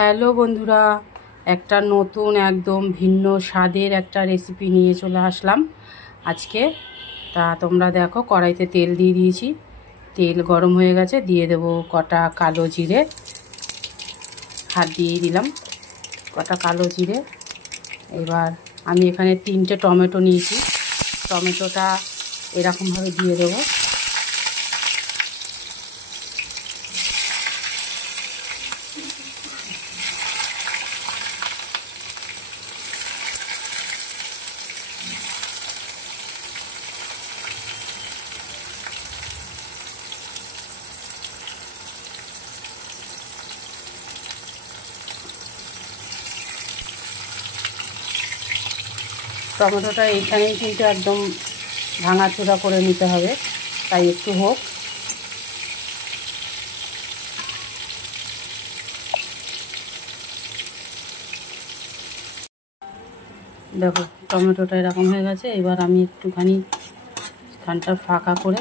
Hello বন্ধুরা, একটা নতুন একদম ভিন্ন স্বাদের একটা রেসিপি নিয়ে চলে আসলাম আজকে। তা তোমরা দেখো, কড়াইতে তেল দিয়ে দিয়েছি। তেল গরম হয়ে গেছে, দিয়ে দেব কটা কালো জিরে। হাত দিয়ে দিলাম কটা কালো জিরে। এবার আমি এখানে 3টে টমেটো নিয়েছি। টমেটোটা এরকমভাবে দিয়ে দেবো। টমেটোটা এইখানেই কিন্তু একদম ভাঙাচোড়া করে নিতে হবে, তাই একটু হোক। দেখো টমেটোটা এরকম হয়ে গেছে। এবার আমি একটুখানি খানটা ফাঁকা করে,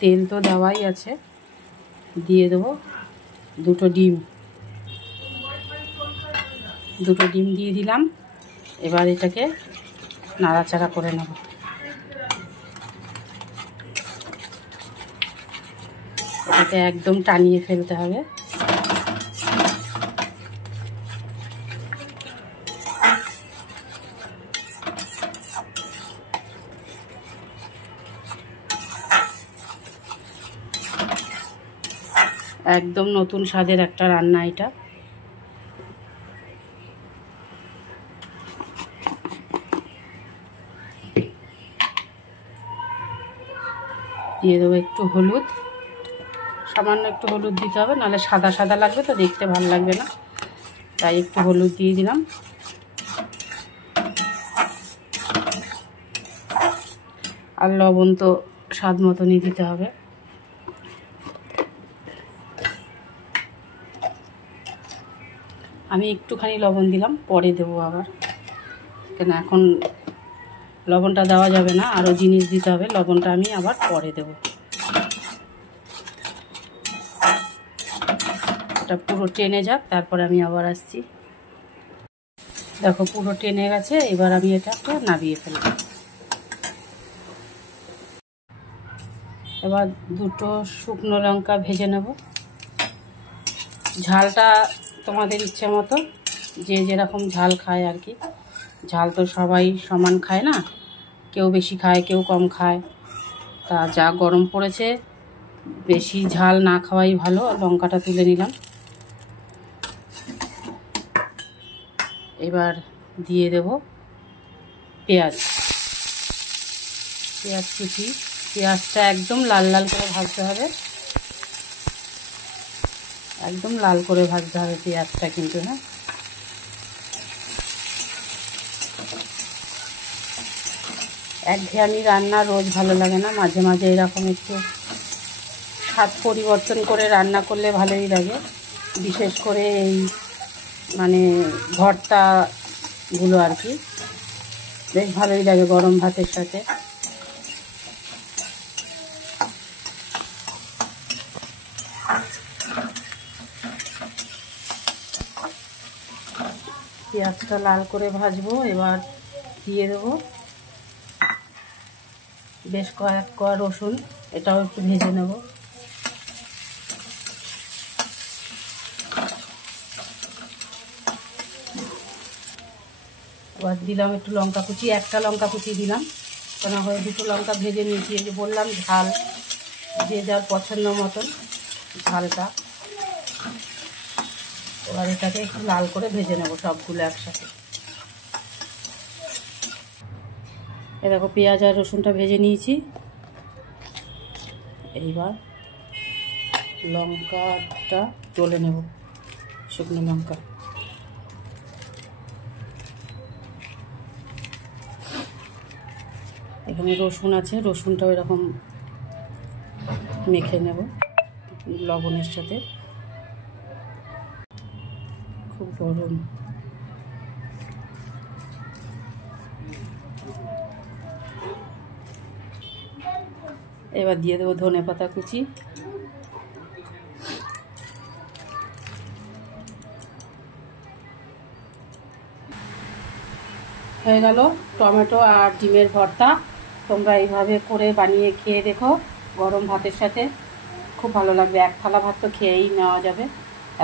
তেল তো দেওয়াই আছে, দিয়ে দেবো দুটো ডিম দিয়ে দিলাম। এবার এটাকে নাড়াচাড়া করে নেব। এটাকে একদম টানিয়ে ফেলতে হবে। একদম নতুন স্বাদের একটা রান্না এটা। দিয়ে দেবো একটু হলুদ, সামান্য একটু হলুদ দিতে হবে, নাহলে সাদা সাদা লাগবে, তো দেখতে ভালো লাগবে না, তাই একটু হলুদ দিয়ে দিলাম। আর লবণ তো স্বাদ মতনই দিতে হবে। আমি একটুখানি লবণ দিলাম, পরে দেবো আবার, কেন এখন লবণটা দেওয়া যাবে না, আরও জিনিস দিতে হবে। লবণটা আমি আবার পরে দেবো। এটা পুরো টেনে যাক, তারপরে আমি আবার আসছি। দেখো পুরো টেনে গেছে। এবার আমি এটাকে নামিয়ে ফেলব। এবার দুটো শুকনো লঙ্কা ভেজে নেব। ঝালটা তোমাদের ইচ্ছে মতো, যে যেরকম ঝাল খায় আর কি। ঝাল তো সবাই সমান খায় না, কেউ বেশি খায় কেউ কম খায়। তা যা গরম পড়েছে, বেশি ঝাল না খাওয়াই ভালো। লঙ্কাটা তুলে নিলাম। এবার দিয়ে দেব পেঁয়াজ কুচি। পেঁয়াজটা একদম লাল লাল করে ভাজতে হবে, একদম লাল করে ভাজতে হবে পেঁয়াজটা কিন্তু। হ্যাঁ, একঘেয়েমি রান্না রোজ ভালো লাগে না, মাঝে মাঝে এরকম একটু স্বাদ পরিবর্তন করে রান্না করলে ভালোই লাগে। বিশেষ করে এই মানে ভর্তাগুলো আর কি, বেশ ভালোই লাগে গরম ভাতের সাথে। পেঁয়াজটা লাল করে ভাজবো। এবার দিয়ে দেবো বেশ কয়েক কোয়া রসুন, এটাও একটু ভেজে নেব। এবার দিলাম একটু লঙ্কা কুচি, একটা লঙ্কা কুচি দিলাম, কেন হয়ে দুটো লঙ্কা ভেজে নিয়েছি। এই যে বললাম ঝাল যে যার পছন্দ মতন ঝালটা। এবার এটাকে একটু লাল করে ভেজে নেব সবগুলো একসাথে। এ দেখো পেঁয়াজ আর রসুনটা ভেজে নিয়েছি। এইবার লঙ্কাটা ডলে নেব, শুকনো লঙ্কা। এখানে রসুন আছে, রসুনটাও এরকম মেখে নেব লবণের সাথে। খুব গরম। এবার দিয়ে দেবো ধনেপাতা কুচি। হয়ে গেল টমেটো আর ডিমের ভর্তা। তোমরা এইভাবে করে বানিয়ে খেয়ে দেখো, গরম ভাতের সাথে খুব ভালো লাগবে। এক থালা ভাত তো খেয়েই নেওয়া যাবে,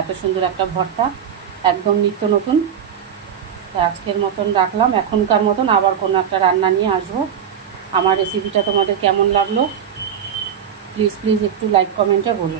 এত সুন্দর একটা ভর্তা, একদম নিত্য নতুন। আজকের মতন রাখলাম, এখনকার মতন আবার কোনো একটা রান্না নিয়ে আসবো। আমার রেসিপিটা তোমাদের কেমন লাগলো প্লিজ একটু লাইক কমেন্টে বলো।